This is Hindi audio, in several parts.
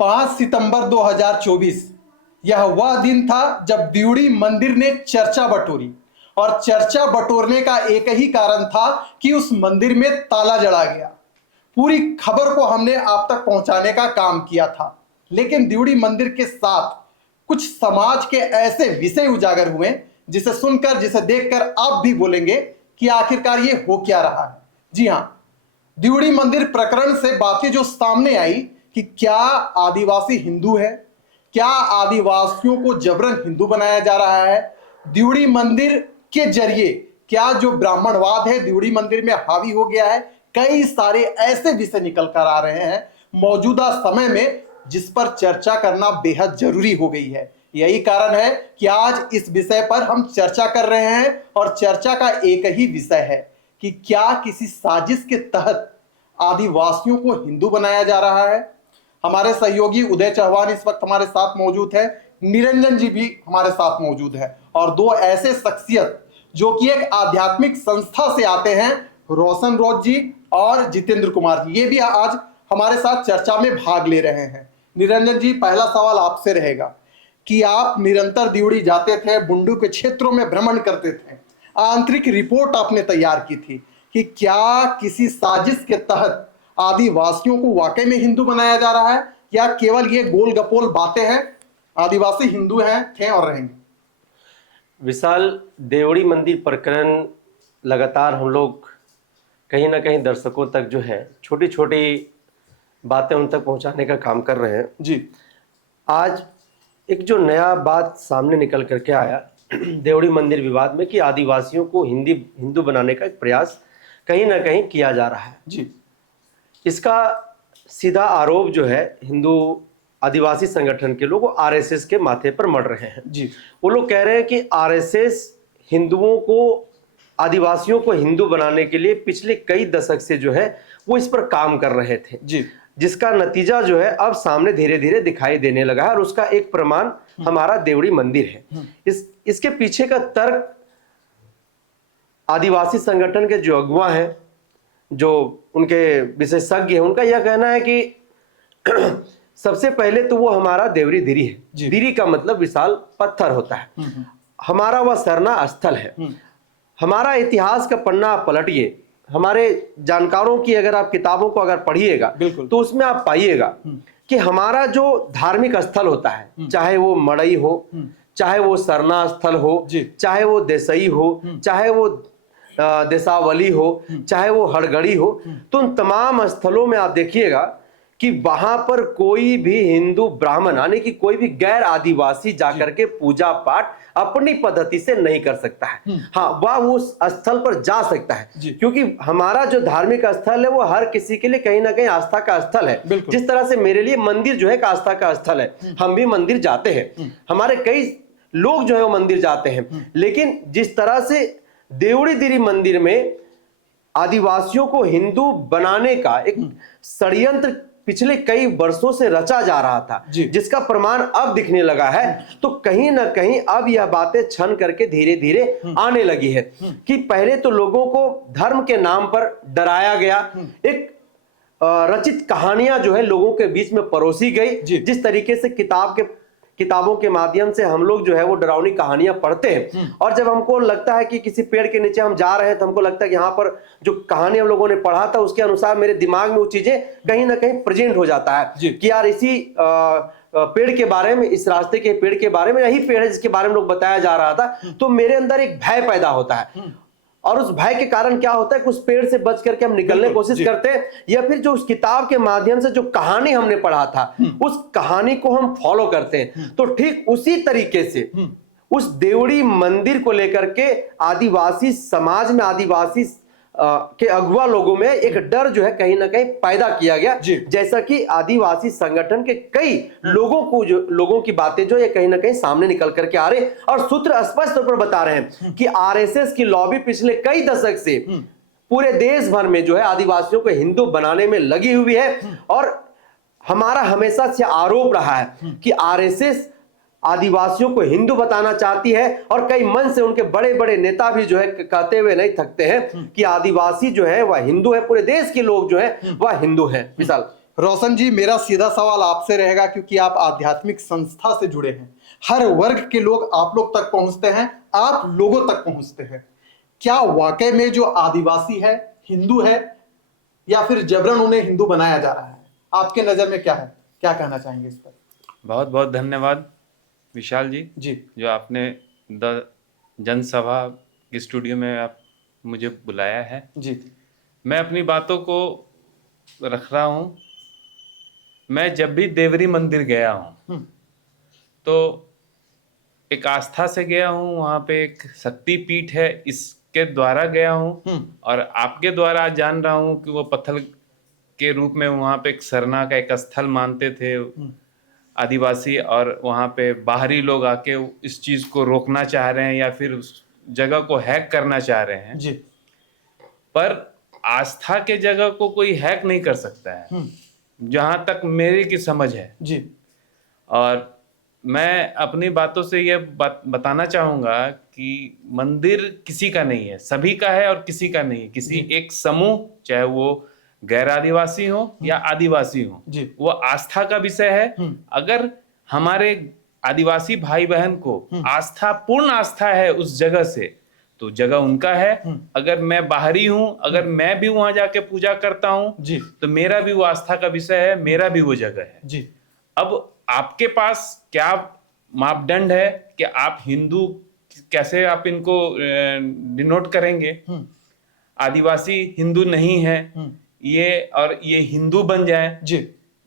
5 सितंबर 2024 यह वह दिन था जब दिउड़ी मंदिर ने चर्चा बटोरी। और चर्चा बटोरने का एक ही कारण था कि उस मंदिर में ताला जड़ा गया। पूरी खबर को हमने आप तक पहुंचाने का काम किया था, लेकिन दिउड़ी मंदिर के साथ कुछ समाज के ऐसे विषय उजागर हुए जिसे सुनकर, जिसे देखकर आप भी बोलेंगे कि आखिरकार ये हो क्या रहा है। जी हां, दिउड़ी मंदिर प्रकरण से बातें जो सामने आई कि क्या आदिवासी हिंदू है, क्या आदिवासियों को जबरन हिंदू बनाया जा रहा है, दिउड़ी मंदिर के जरिए क्या जो ब्राह्मणवाद है दिउड़ी मंदिर में हावी हो गया है। कई सारे ऐसे विषय निकल कर आ रहे हैं मौजूदा समय में जिस पर चर्चा करना बेहद जरूरी हो गई है। यही कारण है कि आज इस विषय पर हम चर्चा कर रहे हैं और चर्चा का एक ही विषय है कि क्या किसी साजिश के तहत आदिवासियों को हिंदू बनाया जा रहा है। हमारे सहयोगी उदय चौहान इस वक्त हमारे साथ मौजूद है, निरंजन जी भी हमारे साथ मौजूद है और दो ऐसे शख्सियत जो कि एक आध्यात्मिक संस्था से आते हैं, रोशन रोज जी और जितेंद्र कुमार जी, ये भी आज हमारे साथ चर्चा में भाग ले रहे हैं। निरंजन जी, पहला सवाल आपसे रहेगा कि आप निरंतर दिउड़ी जाते थे, बुंडू के क्षेत्रों में भ्रमण करते थे, आंतरिक रिपोर्ट आपने तैयार की थी कि क्या किसी साजिश के तहत आदिवासियों को वाकई में हिंदू बनाया जा रहा है या केवल ये गोल गपोल बातें हैं, आदिवासी हिंदू हैं, थे और रहेंगे। विशाल, देवड़ी मंदिर प्रकरण लगातार हम लोग कहीं ना कहीं दर्शकों तक जो है छोटी छोटी बातें उन तक पहुंचाने का काम कर रहे हैं जी। आज एक जो नया बात सामने निकल करके आया देवड़ी मंदिर विवाद में कि आदिवासियों को हिंदू बनाने का एक प्रयास कहीं ना कहीं किया जा रहा है जी। इसका सीधा आरोप जो है हिंदू आदिवासी संगठन के लोग आरएसएस के माथे पर मढ़ रहे हैं। जी। वो लोग कह रहे हैं कि आरएसएस हिंदुओं को, आदिवासियों को हिंदू बनाने के लिए पिछले कई दशक से जो है वो इस पर काम कर रहे थे जी। जिसका नतीजा जो है अब सामने धीरे धीरे दिखाई देने लगा है और उसका एक प्रमाण हमारा देवड़ी मंदिर है। इसके पीछे का तर्क आदिवासी संगठन के जो अगुवा हैं, जो उनके विशेषज्ञ हैं, उनका यह कहना है कि सबसे पहले तो वो हमारा देवरी दिरी है। दिरी का मतलब विशाल पत्थर होता है। हमारा वह सरना स्थल है। हमारा इतिहास का पन्ना आप पलटिए, हमारे जानकारों की अगर आप किताबों को अगर पढ़िएगा तो उसमें आप पाइएगा कि हमारा जो धार्मिक स्थल होता है, चाहे वो मड़ई हो, चाहे वो सरना स्थल हो, चाहे वो देसई हो, चाहे वो देसावली हो, चाहे वो हड़गड़ी हो, तो उन तमाम स्थलों में आप देखिएगा कि वहां पर कोई भी हिंदू ब्राह्मण यानी कि कोई भी गैर आदिवासी जाकर के पूजा पाठ अपनी पद्धति से नहीं कर सकता है। हाँ, वह उस स्थल पर जा सकता है क्योंकि हमारा जो धार्मिक स्थल है वो हर किसी के लिए कहीं ना कहीं आस्था का स्थल है। जिस तरह से मेरे लिए मंदिर जो है एक आस्था का स्थल है, हम भी मंदिर जाते हैं, हमारे कई लोग जो है वो मंदिर जाते हैं। लेकिन जिस तरह से देवड़ी दिरी मंदिर में आदिवासियों को हिंदू बनाने का एक षड्यंत्र पिछले कई वर्षों से रचा जा रहा था, जिसका प्रमाण अब दिखने लगा है, तो कहीं ना कहीं अब यह बातें छन करके धीरे धीरे आने लगी है कि पहले तो लोगों को धर्म के नाम पर डराया गया, एक रचित कहानियां जो है लोगों के बीच में परोसी गई। जिस तरीके से किताबों के माध्यम से हम लोग जो है वो डरावनी कहानियां पढ़ते हैं और जब हमको लगता है कि किसी पेड़ के नीचे हम जा रहे हैं तो हमको लगता है कि यहाँ पर जो कहानी हम लोगों ने पढ़ा था उसके अनुसार मेरे दिमाग में वो चीजें कहीं ना कहीं प्रेजेंट हो जाता है कि यार इसी पेड़ के बारे में, इस रास्ते के पेड़ के बारे में, यही पेड़ है जिसके बारे में लोग बताया जा रहा था, तो मेरे अंदर एक भय पैदा होता है और उस भय के कारण क्या होता है कि उस पेड़ से बच करके हम निकलने की कोशिश करते हैं या फिर जो उस किताब के माध्यम से जो कहानी हमने पढ़ा था उस कहानी को हम फॉलो करते हैं। तो ठीक उसी तरीके से उस देवड़ी मंदिर को लेकर के आदिवासी समाज में, आदिवासी के अगुवा लोगों में एक डर जो है कहीं ना कहीं पैदा किया गया, जैसा कि आदिवासी संगठन के कई लोगों की बातें जो ये कहीं ना कहीं सामने निकल करके आ रहे और सूत्र स्पष्ट तौर पर बता रहे हैं कि आरएसएस की लॉबी पिछले कई दशक से पूरे देश भर में जो है आदिवासियों को हिंदू बनाने में लगी हुई है। और हमारा हमेशा से आरोप रहा है कि आरएसएस आदिवासियों को हिंदू बताना चाहती है और कई मन से उनके बड़े बड़े नेता भी जो है कहते हुए नहीं थकते हैं कि आदिवासी जो है वह हिंदू है, पूरे देश के लोग जो है वह हिंदू है। विशाल, रोशन जी, मेरा सीधा सवाल आपसे रहेगा, क्योंकि आप आध्यात्मिक संस्था से जुड़े हैं। हर वर्ग के लोग आप लोग तक पहुंचते हैं, आप लोगों तक पहुंचते हैं। क्या वाकई में जो आदिवासी है हिंदू है, या फिर जबरन उन्हें हिंदू बनाया जा रहा है? आपके नजर में क्या है, क्या कहना चाहेंगे इस पर? बहुत बहुत धन्यवाद विशाल जी, जी जो आपने द जनसभा के स्टूडियो में आप मुझे बुलाया है। जी मैं अपनी बातों को रख रहा हूँ। मैं जब भी देवरी मंदिर गया हूँ हम्म, तो एक आस्था से गया हूँ, वहाँ पे एक शक्ति पीठ है, इसके द्वारा गया हूँ। और आपके द्वारा आज जान रहा हूँ कि वो पत्थर के रूप में वहाँ पे एक सरना का एक स्थल मानते थे आदिवासी, और वहाँ पे बाहरी लोग आके इस चीज को रोकना चाह रहे हैं या फिर उस जगह को हैक करना चाह रहे हैं। जी पर आस्था के जगह को कोई हैक नहीं कर सकता है, जहां तक मेरी की समझ है। जी और मैं अपनी बातों से यह बताना चाहूंगा कि मंदिर किसी का नहीं है, सभी का है, और किसी का नहीं है। किसी एक समूह, चाहे वो गैर आदिवासी हो या आदिवासी हो, जी वो आस्था का विषय है। अगर हमारे आदिवासी भाई बहन को आस्था, पूर्ण आस्था है उस जगह से, तो जगह उनका है। अगर मैं बाहरी हूं, अगर मैं भी वहां जाके पूजा करता हूं, जी तो मेरा भी वो आस्था का विषय है, मेरा भी वो जगह है। जी अब आपके पास क्या मापदंड है कि आप हिंदू कैसे आप इनको डिनोट करेंगे? आदिवासी हिंदू नहीं है ये, और ये हिंदू बन जाए, जी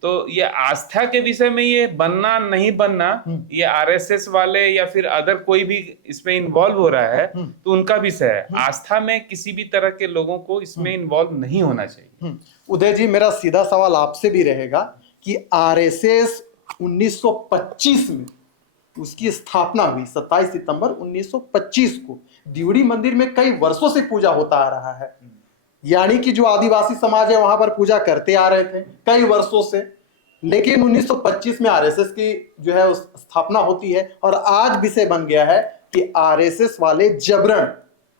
तो ये आस्था के विषय में ये बनना नहीं बनना, ये आरएसएस वाले या फिर अदर कोई भी इसमें इन्वॉल्व हो रहा है तो उनका विषय है। आस्था में किसी भी तरह के लोगों को इसमें इन्वॉल्व नहीं होना चाहिए। उदय जी, मेरा सीधा सवाल आपसे भी रहेगा कि आरएसएस 1925 में उसकी स्थापना हुई, 27 सितंबर 1925 को दिवड़ी मंदिर में कई वर्षों से पूजा होता आ रहा है। यानी कि जो आदिवासी समाज है वहां पर पूजा करते आ रहे थे कई वर्षों से, लेकिन 1925 में आरएसएस की जो है उस स्थापना होती है, और आज विषय बन गया है कि आरएसएस वाले जबरन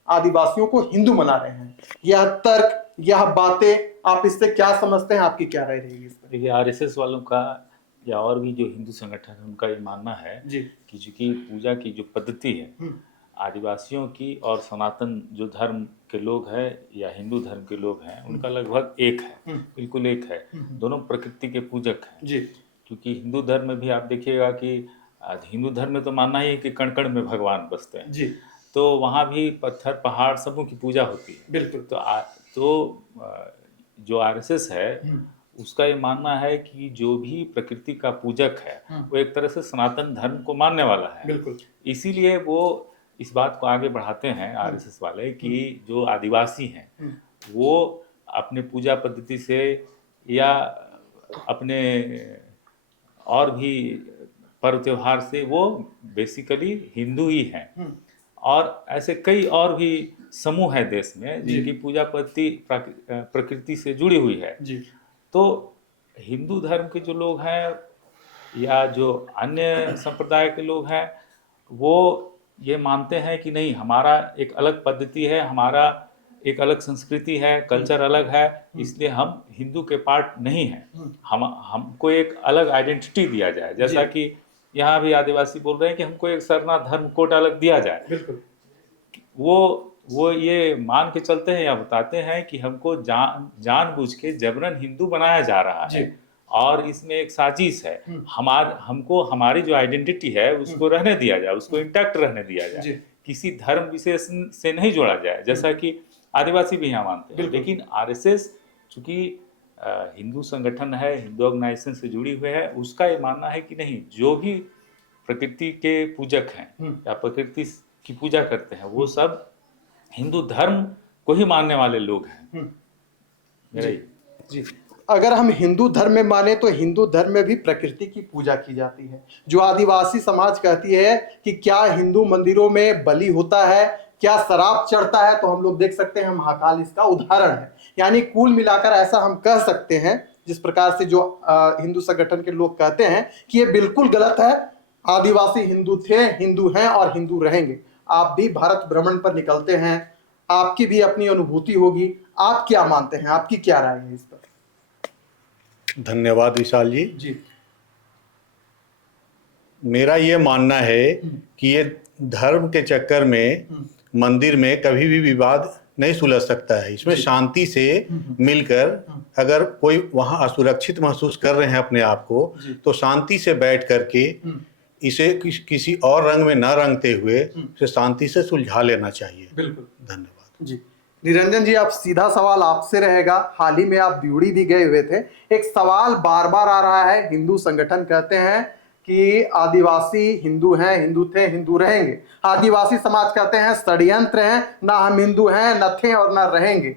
आदिवासियों को हिंदू बना रहे हैं। यह तर्क, यह बातें, आप इससे क्या समझते हैं, आपकी क्या राय रहेगी इस पर? देखिए, आरएसएस वालों का या और भी जो हिंदू संगठन है उनका ये मानना है कि चूंकि पूजा की जो पद्धति है आदिवासियों की और सनातन जो धर्म के लोग हैं या हिंदू धर्म के लोग हैं उनका लगभग एक है, बिल्कुल एक है। दोनों प्रकृति के पूजक हैं। क्योंकि हिंदू धर्म में भी आप देखिएगा कि हिंदू धर्म में तो मानना ही है कि कण कण में भगवान बसते हैं, तो वहाँ भी पत्थर पहाड़ सबों की पूजा होती है। बिल्कुल। तो जो आरएसएस है उसका ये मानना है कि जो भी प्रकृति का पूजक है वो एक तरह से सनातन धर्म को मानने वाला है। बिल्कुल। इसीलिए वो इस बात को आगे बढ़ाते हैं आरएसएस वाले कि जो आदिवासी हैं वो अपने पूजा पद्धति से या अपने और भी पर्व त्योहार से वो बेसिकली हिंदू ही हैं। और ऐसे कई और भी समूह है देश में जिनकी पूजा पद्धति प्रकृति से जुड़ी हुई है। तो हिंदू धर्म के जो लोग हैं या जो अन्य संप्रदाय के लोग हैं वो ये मानते हैं कि नहीं, हमारा एक अलग पद्धति है, हमारा एक अलग संस्कृति है, कल्चर अलग है, इसलिए हम हिंदू के पार्ट नहीं हैं। हमको एक अलग आइडेंटिटी दिया जाए, जैसा कि यहाँ भी आदिवासी बोल रहे हैं कि हमको एक सरना धर्म कोड अलग दिया जाए। बिल्कुल। वो ये मान के चलते हैं या बताते हैं कि हमको जानबूझ के जबरन हिंदू बनाया जा रहा है और इसमें एक साजिश है। हमको हमारी जो आइडेंटिटी है उसको रहने दिया जाए, उसको इंटैक्ट रहने दिया जाए, किसी धर्म विशेष से नहीं जोड़ा जाए, जैसा कि आदिवासी भी यहाँ मानते हैं। लेकिन आरएसएस चूंकि हिंदू संगठन है, हिंदू ऑर्गेनाइजेशन से जुड़ी हुई है, उसका ये मानना है कि नहीं, जो भी प्रकृति के पूजक हैं या प्रकृति की पूजा करते हैं वो सब हिंदू धर्म को ही मानने वाले लोग हैं। जी। अगर हम हिंदू धर्म में माने तो हिंदू धर्म में भी प्रकृति की पूजा की जाती है। जो आदिवासी समाज कहती है कि क्या हिंदू मंदिरों में बलि होता है, क्या शराब चढ़ता है, तो हम लोग देख सकते हैं महाकाल इसका उदाहरण है। यानी कुल मिलाकर ऐसा हम कह सकते हैं, जिस प्रकार से जो हिंदू संगठन के लोग कहते हैं कि ये बिल्कुल गलत है। आदिवासी हिंदू थे, हिंदू हैं और हिंदू रहेंगे। आप भी भारत भ्रमण पर निकलते हैं, आपकी भी अपनी अनुभूति होगी। आप क्या मानते हैं, आपकी क्या राय है इस पर? धन्यवाद विशाल जी। जी मेरा ये मानना है कि ये धर्म के चक्कर में मंदिर में कभी भी विवाद नहीं सुलझ सकता है। इसमें शांति से मिलकर, अगर कोई वहाँ असुरक्षित महसूस कर रहे हैं अपने आप को, तो शांति से बैठ करके इसे किसी और रंग में न रंगते हुए इसे शांति से सुलझा लेना चाहिए। बिल्कुल। धन्यवाद जी निरंजन जी, अब सीधा सवाल आपसे रहेगा। हाल ही में आप दिउड़ी भी गए हुए थे। एक सवाल बार बार आ रहा है, हिंदू संगठन कहते हैं कि आदिवासी हिंदू हैं, हिंदू थे, हिंदू रहेंगे। आदिवासी समाज कहते हैं षड्यंत्र हैं, ना हम हिंदू हैं, न थे और न रहेंगे।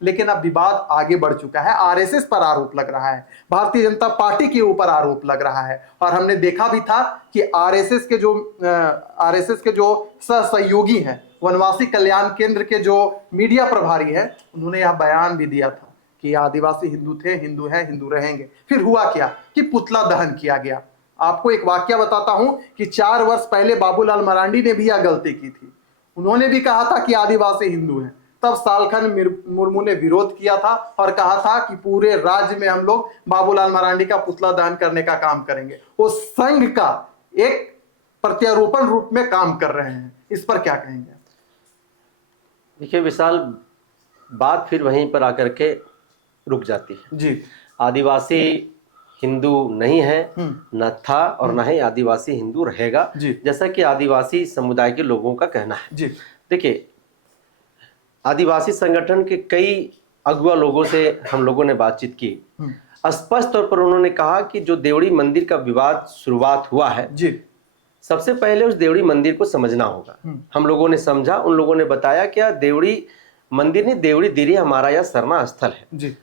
लेकिन अब विवाद आगे बढ़ चुका है। आरएसएस पर आरोप लग रहा है, भारतीय जनता पार्टी के ऊपर आरोप लग रहा है, और हमने देखा भी था कि आरएसएस के जो सहयोगी हैं, वनवासी कल्याण केंद्र के जो मीडिया प्रभारी हैं, उन्होंने यह बयान भी दिया था कि आदिवासी हिंदू थे, हिंदू हैं, हिंदू रहेंगे। फिर हुआ क्या कि पुतला दहन किया गया। आपको एक वाक्य बताता हूं कि 4 वर्ष पहले बाबूलाल मरांडी ने भी यह गलती की थी। उन्होंने भी कहा था कि आदिवासी हिंदू हैं। तब सालखन मुर्मू ने विरोध किया था और कहा था कि पूरे राज्य में हम लोग बाबूलाल मरांडी का पुतला दहन करने का काम करेंगे। वो संघ का एक प्रत्यारोपण रूप में काम कर रहे हैं। इस पर क्या कहेंगे? देखिए विशाल, बात फिर वहीं पर आकर के रुक जाती है। जी आदिवासी हिंदू नहीं है, न था और न ही आदिवासी हिंदू रहेगा, जैसा कि आदिवासी समुदाय के लोगों का कहना है। जी देखिए, आदिवासी संगठन के कई अगुआ लोगों से हम लोगों ने बातचीत की। स्पष्ट तौर पर उन्होंने कहा कि जो देवड़ी मंदिर का विवाद शुरुआत हुआ है, जी सबसे पहले उस देवड़ी मंदिर को समझना होगा। हम लोगों ने समझा, उन लोगों ने बताया कि देवड़ी मंदिर नहीं, देवड़ी दिरी हमारा यह सरना स्थल है। जी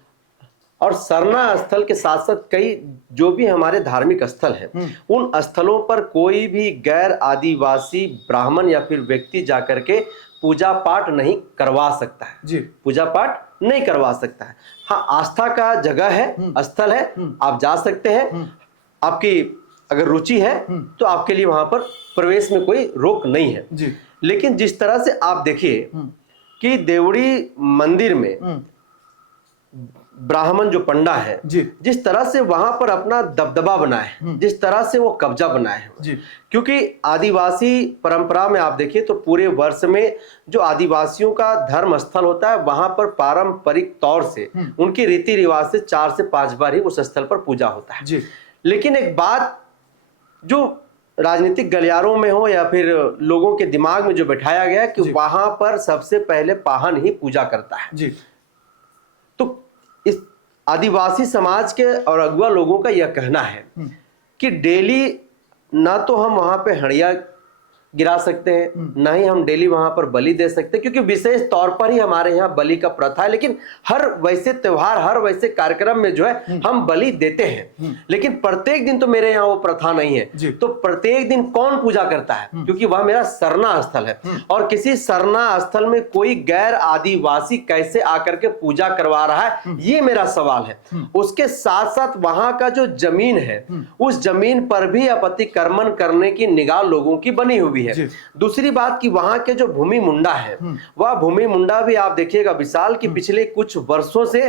और सरना स्थल के साथ साथ कई जो भी हमारे धार्मिक स्थल हैं, उन स्थलों पर कोई भी गैर आदिवासी ब्राह्मण या फिर व्यक्ति जाकर के पूजा पाठ नहीं करवा सकता है। जी पूजा पाठ नहीं करवा सकता है। हाँ, आस्था का जगह है, स्थल है, आप जा सकते हैं। आपकी अगर रुचि है तो आपके लिए वहां पर प्रवेश में कोई रोक नहीं है। जी लेकिन जिस तरह से आप देखिए कि देवड़ी मंदिर में ब्राह्मण जो पंडा है, जिस तरह से वहां पर अपना दबदबा बनाए, जिस तरह से वो कब्जा बनाए हैं, क्योंकि आदिवासी परंपरा में आप देखिए तो पूरे वर्ष में जो आदिवासियों का धर्म स्थल होता है, वहां पर पारंपरिक तौर से उनके रीति रिवाज से 4 से 5 बार ही उस स्थल पर पूजा होता है। लेकिन एक बात जो राजनीतिक गलियारों में हो या फिर लोगों के दिमाग में जो बैठाया गया कि वहां पर सबसे पहले पाहन ही पूजा करता है। तो इस आदिवासी समाज के और अगुआ लोगों का यह कहना है कि डेली ना तो हम वहां पे हड़िया गिरा सकते हैं, ना ही हम डेली वहां पर बलि दे सकते हैं, क्योंकि विशेष तौर पर ही हमारे यहाँ बलि का प्रथा है। लेकिन हर वैसे त्योहार, हर वैसे कार्यक्रम में जो है हम बलि देते हैं, लेकिन प्रत्येक दिन तो मेरे यहाँ वो प्रथा नहीं है। तो प्रत्येक दिन कौन पूजा करता है? क्योंकि वह मेरा सरना स्थल है, और किसी सरना स्थल में कोई गैर आदिवासी कैसे आकर के पूजा करवा रहा है, ये मेरा सवाल है। उसके साथ साथ वहां का जो जमीन है, उस जमीन पर भी अपतिक्रमण करने की निगाह लोगों की बनी हुई है। दूसरी बात कि वहां के जो भूमि मुंडा है, वह भूमि मुंडा भी आप देखिएगा विशाल कि पिछले कुछ वर्षों से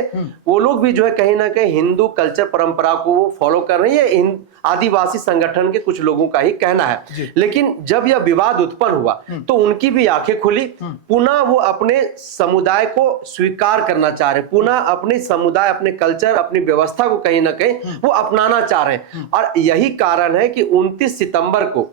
वो लोग भी जो है कहीं ना कहीं हिंदू कल्चर परंपरा को फॉलो कर रही है। आदिवासी संगठन के कुछ लोगों का ही कहना है। लेकिन जब यह विवाद उत्पन्न हुआ तो उनकी भी आंखें खुली। पुनः वो अपने समुदाय को स्वीकार करना चाह रहे, पुनः अपने समुदाय, अपने कल्चर, अपनी व्यवस्था को कहीं ना कहीं वो अपनाना चाह रहे हैं। और यही कारण है कि 29 सितंबर को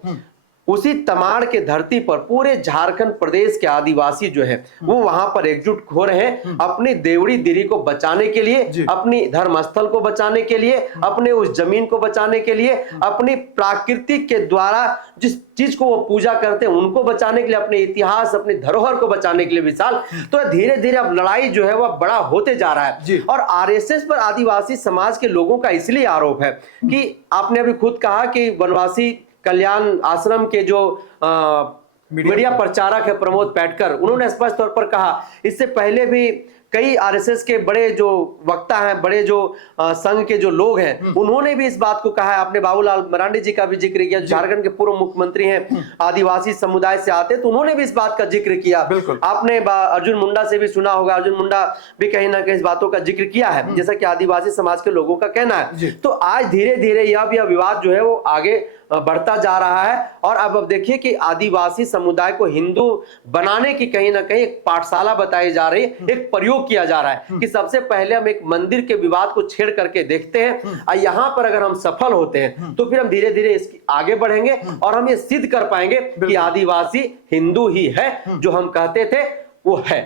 उसी तमाड़ के धरती पर पूरे झारखंड प्रदेश के आदिवासी जो है वो वहां पर एकजुट हो रहे हैं, अपनी देवड़ी दिरी को बचाने के लिए, अपनी धर्मस्थल को बचाने के लिए, अपने उस जमीन को बचाने के लिए, अपनी प्राकृतिक के द्वारा जिस चीज को वो पूजा करते हैं उनको बचाने के लिए, अपने इतिहास, अपनी धरोहर को बचाने के लिए विशाल। तो धीरे धीरे अब लड़ाई जो है वह बड़ा होते जा रहा है। और आरएसएस पर आदिवासी समाज के लोगों का इसलिए आरोप है कि आपने अभी खुद कहा कि वनवासी कल्याण आश्रम के जो मीडिया प्रचारक है प्रमोद पैटकर, उन्होंने स्पष्ट तौर पर कहा, इससे पहले भी कई आरएसएस के बड़े जो वक्ता हैं, बड़े जो संघ के जो लोग हैं, उन्होंने भी इस बात को कहा है। आपने बाबूलाल मरांडी जी का भी जिक्र किया, झारखंड के पूर्व मुख्यमंत्री हैं, आदिवासी समुदाय से आते, तो उन्होंने भी इस बात का जिक्र किया। बिल्कुल। आपने अर्जुन मुंडा से भी सुना होगा, अर्जुन मुंडा भी कहीं ना कहीं इस बातों का जिक्र किया है, जैसा कि आदिवासी समाज के लोगों का कहना है। तो आज धीरे धीरे यह विवाद जो है वो आगे बढ़ता जा रहा है। और अब देखिए कि आदिवासी समुदाय को हिंदू बनाने की कहीं ना कहीं एक पाठशाला बताई जा रही है, एक प्रयोग किया जा रहा है कि सबसे पहले हम एक मंदिर के विवाद को छेड़ करके देखते हैं, और यहां पर अगर हम सफल होते हैं तो फिर हम धीरे धीरे इसकी आगे बढ़ेंगे और हम ये सिद्ध कर पाएंगे कि आदिवासी हिंदू ही है, जो हम कहते थे वो है।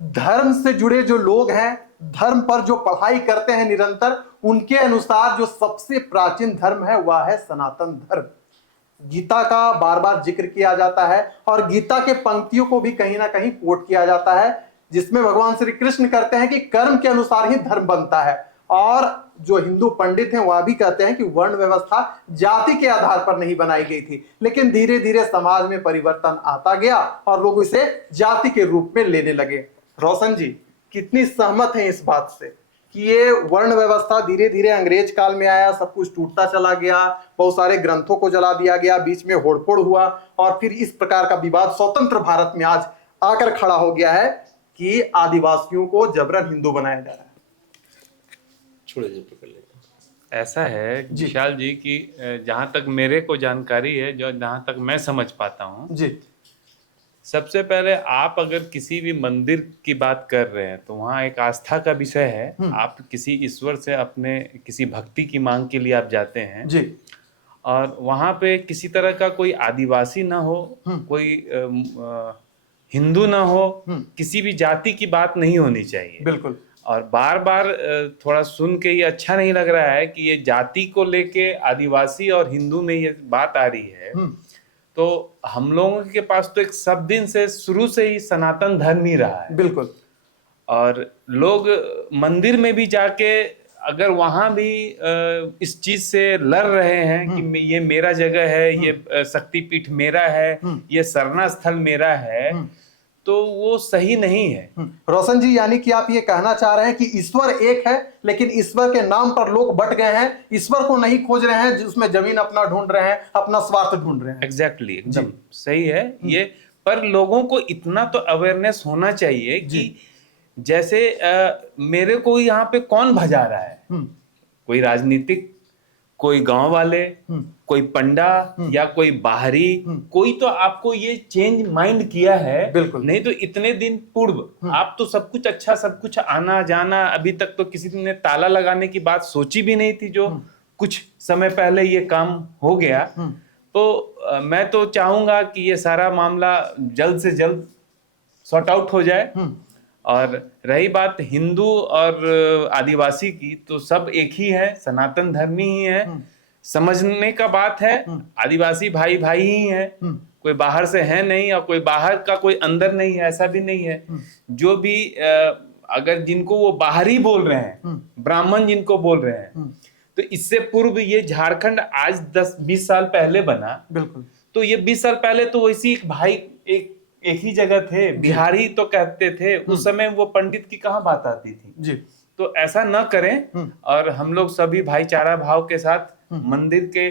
धर्म से जुड़े जो लोग हैं, धर्म पर जो पढ़ाई करते हैं निरंतर, उनके अनुसार जो सबसे प्राचीन धर्म है वह है सनातन धर्म। गीता का बार बार जिक्र किया जाता है और गीता के पंक्तियों को भी कहीं ना कहीं कोट किया जाता है, जिसमें भगवान श्री कृष्ण कहते हैं कि कर्म के अनुसार ही धर्म बनता है। और जो हिंदू पंडित हैं वह भी कहते हैं कि वर्ण व्यवस्था जाति के आधार पर नहीं बनाई गई थी, लेकिन धीरे धीरे समाज में परिवर्तन आता गया और लोग इसे जाति के रूप में लेने लगे। रोशन जी कितनी सहमत हैं इस बात से कि ये वर्ण व्यवस्था धीरे धीरे अंग्रेज काल में आया, सब कुछ टूटता चला गया, बहुत सारे ग्रंथों को जला दिया गया, बीच में होड़पोड़ हुआ और फिर इस प्रकार का विवाद स्वतंत्र भारत में आज आकर खड़ा हो गया है कि आदिवासियों को जबरन हिंदू बनाया जा रहा है। ऐसा है विशाल जी कि जहाँ तक मेरे को जानकारी है, जो जहाँ तक मैं समझ पाता हूँ जी, सबसे पहले आप अगर किसी भी मंदिर की बात कर रहे हैं तो वहाँ एक आस्था का विषय है। आप किसी ईश्वर से अपने किसी भक्ति की मांग के लिए आप जाते हैं जी, और वहाँ पे किसी तरह का कोई आदिवासी ना हो, कोई हिंदू ना हो, किसी भी जाति की बात नहीं होनी चाहिए। बिल्कुल। और बार बार थोड़ा सुन के ये अच्छा नहीं लग रहा है कि ये जाति को लेके आदिवासी और हिंदू में ये बात आ रही है। तो हम लोगों के पास तो एक सब दिन से शुरू से ही सनातन धर्म ही रहा है। बिल्कुल। और लोग मंदिर में भी जाके अगर वहां भी इस चीज से लड़ रहे हैं कि ये मेरा जगह है, ये शक्तिपीठ मेरा है, ये सरना स्थल मेरा है, तो वो सही नहीं है। रोशन जी, यानी कि आप ये कहना चाह रहे हैं कि ईश्वर एक है, लेकिन ईश्वर के नाम पर लोग बट गए हैं, ईश्वर को नहीं खोज रहे हैं, जिसमें जमीन अपना ढूंढ रहे हैं, अपना स्वार्थ ढूंढ रहे हैं। एग्जैक्टली, एकदम सही है ये। पर लोगों को इतना तो अवेयरनेस होना चाहिए कि जैसे मेरे को यहाँ पे कौन भजा रहा है, कोई राजनीतिक, कोई गांव वाले, कोई पंडा या कोई बाहरी, कोई तो आपको ये चेंज माइंड किया है। बिल्कुल। नहीं तो इतने दिन पूर्व आप तो सब कुछ अच्छा, सब कुछ आना जाना, अभी तक तो किसी ने ताला लगाने की बात सोची भी नहीं थी, जो कुछ समय पहले ये काम हो गया। तो मैं तो चाहूंगा कि ये सारा मामला जल्द से जल्द सॉर्ट आउट हो जाए। और रही बात हिंदू और आदिवासी की, तो सब एक ही है, सनातन धर्मी ही है। समझने का बात है, आदिवासी भाई भाई ही है, कोई बाहर से है नहीं और कोई बाहर का कोई अंदर नहीं है, ऐसा भी नहीं है। जो भी अगर जिनको वो बाहरी बोल रहे हैं, ब्राह्मण जिनको बोल रहे हैं, तो इससे पूर्व ये झारखंड आज 10-20 साल पहले बना। बिल्कुल। तो ये 20 साल पहले तो वैसी एक भाई एक ही जगह थे, बिहारी तो कहते थे उस समय, वो पंडित की कहाँ बात आती थी जी। तो ऐसा न करें और हम लोग सभी भाईचारा भाव के साथ मंदिर के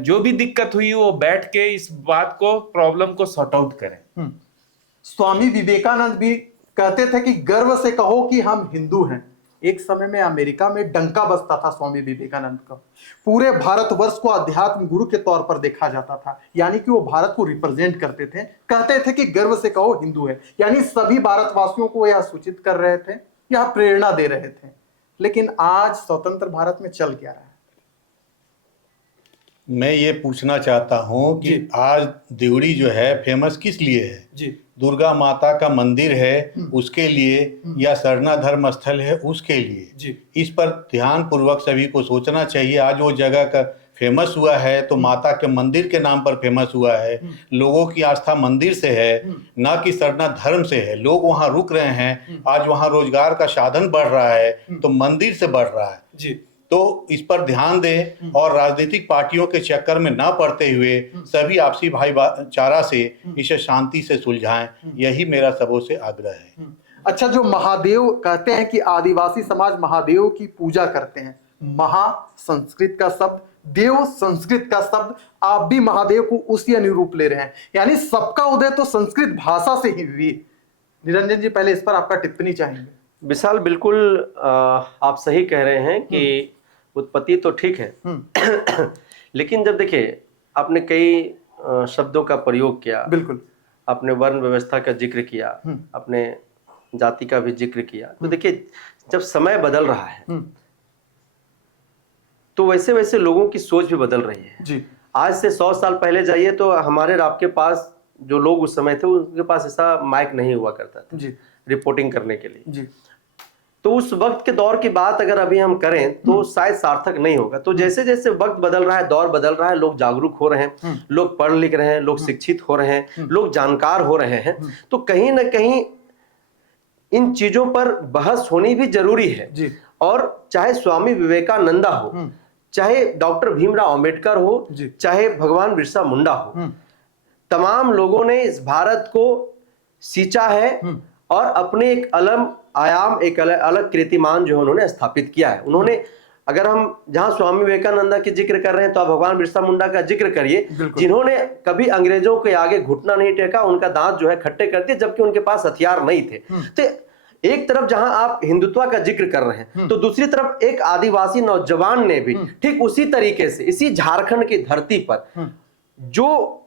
जो भी दिक्कत हुई वो बैठ के इस बात को, प्रॉब्लम को सॉर्ट आउट करें। स्वामी विवेकानंद भी कहते थे कि गर्व से कहो कि हम हिंदू हैं। एक समय में अमेरिका में डंका बजता था स्वामी विवेकानंद का। पूरे भारतवर्ष को अध्यात्म गुरु के तौर पर देखा जाता था, यानी कि वो भारत को रिप्रेजेंट करते थे। कहते थे कि गर्व से कहो हिंदू है, यानी सभी भारतवासियों को यह सूचित कर रहे थे, यह प्रेरणा दे रहे थे। लेकिन आज स्वतंत्र भारत में चल क्या रहा है? मैं ये पूछना चाहता हूँ कि आज दिवड़ी जो है फेमस किस लिए है? जी। दुर्गा माता का मंदिर है उसके लिए, या सरना धर्म स्थल है उसके लिए? जी। इस पर ध्यान पूर्वक सभी को सोचना चाहिए। आज वो जगह का फेमस हुआ है तो माता के मंदिर के नाम पर फेमस हुआ है। लोगों की आस्था मंदिर से है, ना कि सरना धर्म से है। लोग वहाँ रुक रहे हैं, आज वहाँ रोजगार का साधन बढ़ रहा है तो मंदिर से बढ़ रहा है। जी। तो इस पर ध्यान दें और राजनीतिक पार्टियों के चक्कर में ना पड़ते हुए सभी आपसी भाईचारा से इसे शांति से सुलझाएं, यही मेरा सबों से आग्रह है। अच्छा, जो महादेव कहते हैं कि आदिवासी समाज महादेव की पूजा करते हैं, महा संस्कृत का शब्द, देव संस्कृत का शब्द, आप भी महादेव को उसी अनुरूप ले रहे हैं, यानी सबका उदय तो संस्कृत भाषा से ही हुई। निरंजन जी, पहले इस पर आपका टिप्पणी चाहेंगे। विशाल, बिल्कुल आप सही कह रहे हैं कि उत्पत्ति तो ठीक है लेकिन जब देखिए आपने कई शब्दों का प्रयोग किया, बिल्कुल, आपने वर्ण व्यवस्था का जिक्र किया, अपने जाति का भी जिक्र किया, तो देखिए जब समय बदल रहा है तो वैसे वैसे लोगों की सोच भी बदल रही है जी। आज से 100 साल पहले जाइए तो हमारे और आपके पास जो लोग उस समय थे उनके पास ऐसा माइक नहीं हुआ करता था जी, रिपोर्टिंग करने के लिए जी। तो उस वक्त के दौर की बात अगर अभी हम करें तो शायद सार्थक नहीं होगा। तो जैसे जैसे वक्त बदल रहा है, दौर बदल रहा है, लोग जागरूक हो रहे हैं, लोग पढ़ लिख रहे हैं, लोग शिक्षित हो रहे हैं, लोग जानकार हो रहे हैं, तो कहीं ना कहीं इन चीजों पर बहस होनी भी जरूरी है जी। और चाहे स्वामी विवेकानंदा हो, चाहे डॉक्टर भीमराव अंबेडकर हो, चाहे भगवान बिरसा मुंडा हो, तमाम लोगों ने इस भारत को सींचा है और अपने एक अलग आयाम, एक अलग कीर्तिमान जो है उन्होंने स्थापित किया है। उन्होंने, अगर हम जहां स्वामी विवेकानंदा की जिक्र कर रहे हैं तो आप भगवान बिरसा मुंडा का जिक्र करिए, जिन्होंने कभी अंग्रेजों के आगे घुटना नहीं टेका, उनका दांत जो है खट्टे कर दिए जबकि उनके पास हथियार नहीं थे। तो एक तरफ जहां आप हिंदुत्व का जिक्र कर रहे हैं तो दूसरी तरफ एक आदिवासी नौजवान ने भी ठीक उसी तरीके से इसी झारखंड की धरती पर जो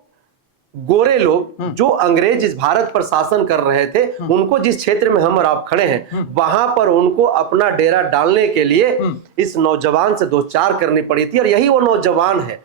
गोरे लोग, जो अंग्रेज इस भारत पर शासन कर रहे थे, उनको जिस क्षेत्र में हम और आप खड़े हैं वहां पर उनको अपना डेरा डालने के लिए इस नौजवान से दो चार करनी पड़ी थी और यही वो नौजवान है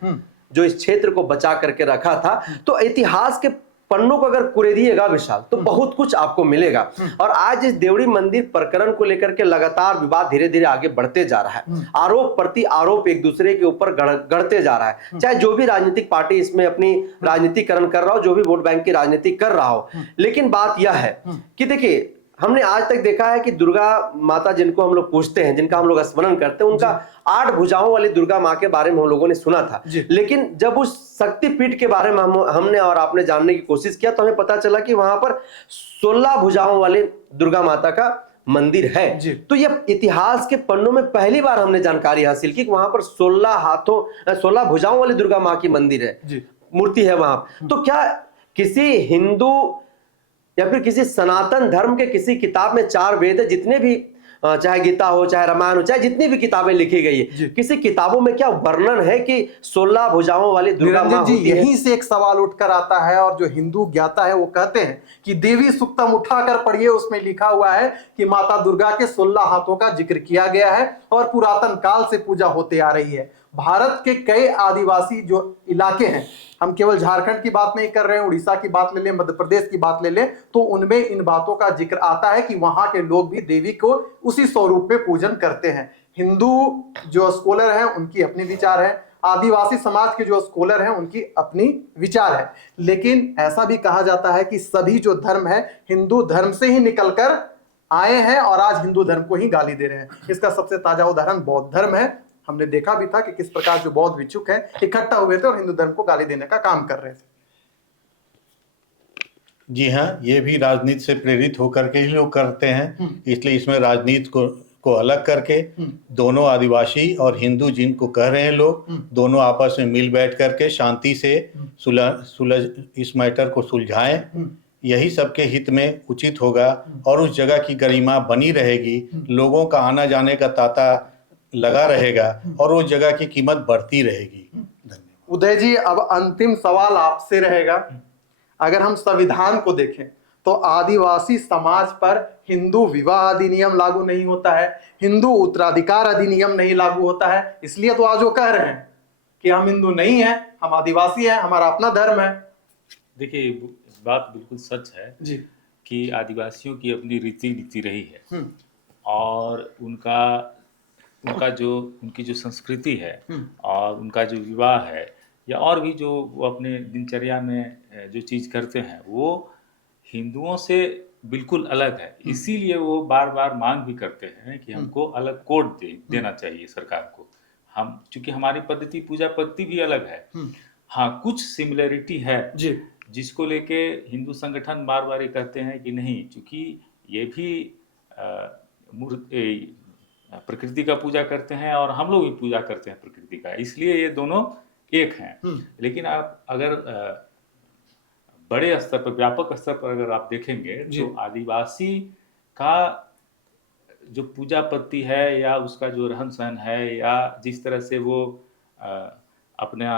जो इस क्षेत्र को बचा करके रखा था। तो इतिहास के पन्नों को अगर कुरेदिएगा विशाल तो बहुत कुछ आपको मिलेगा। और आज इस देवड़ी मंदिर प्रकरण को लेकर के लगातार विवाद धीरे धीरे आगे बढ़ते जा रहा है, आरोप प्रति आरोप एक दूसरे के ऊपर गढ़ते जा रहा है, चाहे जो भी राजनीतिक पार्टी इसमें अपनी राजनीतिकरण कर रहा हो, जो भी वोट बैंक की राजनीति कर रहा हो। लेकिन बात यह है कि देखिए हमने आज तक देखा है कि दुर्गा माता जिनको हम लोग पूजते हैं, जिनका हम लोग स्मरण करते हैं, उनका 8 भुजाओं वाली दुर्गा माँ के बारे में हम लोगों ने सुना था। लेकिन जब उस शक्तिपीठ के बारे में हमने और आपने जानने की कोशिश किया तो हमें पता चला कि वहां पर 16 भुजाओं वाली दुर्गा माता का मंदिर है। तो ये इतिहास के पन्नों में पहली बार हमने जानकारी हासिल की कि वहां पर 16 भुजाओं वाली दुर्गा माँ की मंदिर है, मूर्ति है वहां। तो क्या किसी हिंदू या फिर किसी सनातन धर्म के किसी किताब में 4 वेद है, जितने भी चाहे गीता हो, चाहे रामायण हो, चाहे जितनी भी किताबें लिखी गई है, किसी किताबों में क्या वर्णन है कि 16 भुजाओं वाली दुर्गा मां होती है? यहीं से एक सवाल उठकर आता है और जो हिंदू ज्ञाता है वो कहते हैं कि देवी सुक्तम उठाकर पढ़िए, उसमें लिखा हुआ है कि माता दुर्गा के 16 हाथों का जिक्र किया गया है और पुरातन काल से पूजा होते आ रही है। भारत के कई आदिवासी जो इलाके हैं, हम केवल झारखंड की बात नहीं कर रहे हैं, उड़ीसा की बात ले लें, मध्य प्रदेश की बात ले लें, तो उनमें इन बातों का जिक्र आता है कि वहां के लोग भी देवी को उसी स्वरूप में पूजन करते हैं। हिंदू जो स्कॉलर हैं उनकी अपनी विचार है, आदिवासी समाज के जो स्कॉलर हैं उनकी अपनी विचार है, लेकिन ऐसा भी कहा जाता है कि सभी जो धर्म है हिंदू धर्म से ही निकलकर आए हैं और आज हिंदू धर्म को ही गाली दे रहे हैं। इसका सबसे ताजा उदाहरण बौद्ध धर्म है। हमने देखा भी था कि किस प्रकार जो बौद्ध भिक्षुक हैं इकट्ठा हुए थे और हिंदू धर्म को गाली देने का काम कर रहे थे। जी हाँ, ये भी राजनीति से प्रेरित होकर के ही लोग करते हैं, इसलिए इसमें राजनीति को अलग करके दोनों आदिवासी और हिंदू जिनको कह रहे हैं लोग, दोनों आपस में मिल बैठ करके शांति से सुलझ इस मैटर को सुलझाएं, यही सबके हित में उचित होगा और उस जगह की गरिमा बनी रहेगी, लोगों का आना जाने का तांता लगा रहेगा और उस जगह की कीमत बढ़ती रहेगी। धन्यवाद। उदय जी, अब अंतिम सवाल आपसे रहेगा। अगर हम संविधान को देखें तो आदिवासी समाज पर हिंदू विवाह अधिनियम लागू नहीं होता है, हिंदू उत्तराधिकार अधिनियम नहीं लागू होता है, इसलिए तो आज वो कह रहे हैं कि हम हिंदू नहीं हैं, हम आदिवासी हैं, हमारा अपना धर्म है। देखिए, बात बिल्कुल सच है जी कि आदिवासियों की अपनी रीति नीति रही है और उनकी जो संस्कृति है और उनका जो विवाह है या और भी जो वो अपने दिनचर्या में जो चीज़ करते हैं वो हिंदुओं से बिल्कुल अलग है। इसीलिए वो बार बार मांग भी करते हैं कि हमको अलग कोड देना चाहिए सरकार को। हम चूंकि हमारी पद्धति, पूजा पद्धति भी अलग है, हाँ कुछ सिमिलरिटी है जी, जिसको लेके हिंदू संगठन बार बार ये कहते हैं कि नहीं, चूंकि ये भी प्रकृति का पूजा करते हैं और हम लोग भी पूजा करते हैं प्रकृति का, इसलिए ये दोनों एक हैं। लेकिन आप अगर बड़े स्तर पर, व्यापक स्तर पर अगर आप देखेंगे तो आदिवासी का जो पूजा पद्धति है या उसका जो रहन सहन है या जिस तरह से वो अपना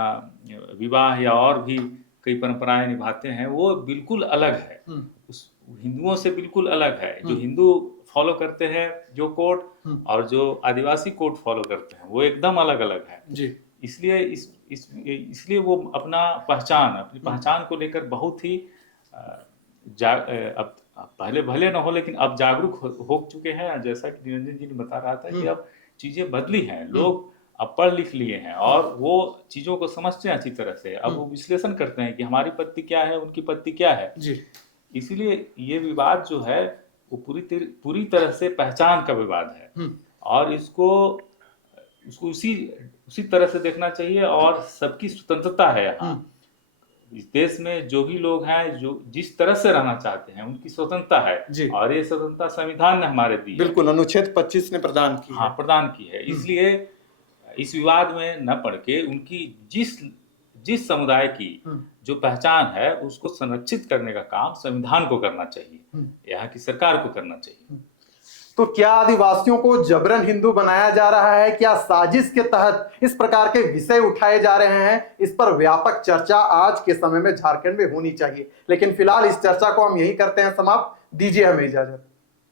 विवाह या और भी कई परंपराएं निभाते हैं, वो बिल्कुल अलग है, उस हिंदुओं से बिल्कुल अलग है। जो हिंदू फॉलो करते हैं जो कोड और जो आदिवासी कोड फॉलो करते हैं वो एकदम अलग अलग है जी। इसलिए इसलिए वो अपनी पहचान को लेकर बहुत ही अब पहले भले न हो लेकिन अब जागरूक हो चुके हैं। जैसा कि निरंजन जी ने बता रहा था कि अब चीजें बदली हैं, लोग अब पढ़ लिख लिए हैं और वो चीजों को समझते हैं अच्छी तरह से। अब वो विश्लेषण करते हैं कि हमारी पद्धति क्या है, उनकी पद्धति क्या है जी। इसीलिए ये विवाद जो है वो पूरी तरह से पहचान का विवाद है और उसको उसी तरह से देखना चाहिए। और सबकी स्वतंत्रता है यहाँ इस देश में, जो भी लोग हैं जो जिस तरह से रहना चाहते हैं उनकी स्वतंत्रता है और ये स्वतंत्रता संविधान ने हमारे दी है। बिल्कुल, अनुच्छेद 25 ने प्रदान की हाँ, प्रदान की है। इसलिए इस विवाद में न पड़ के उनकी जिस समुदाय की जो पहचान है उसको संरक्षित करने का काम संविधान को करना चाहिए, यहाँ की सरकार को करना चाहिए। तो क्या आदिवासियों को जबरन हिंदू बनाया जा रहा है? क्या साजिश के तहत इस प्रकार के विषय उठाए जा रहे हैं? इस पर व्यापक चर्चा आज के समय में झारखंड में होनी चाहिए। लेकिन फिलहाल इस चर्चा को हम यही करते हैं समाप्त। दीजिए हमें इजाजत।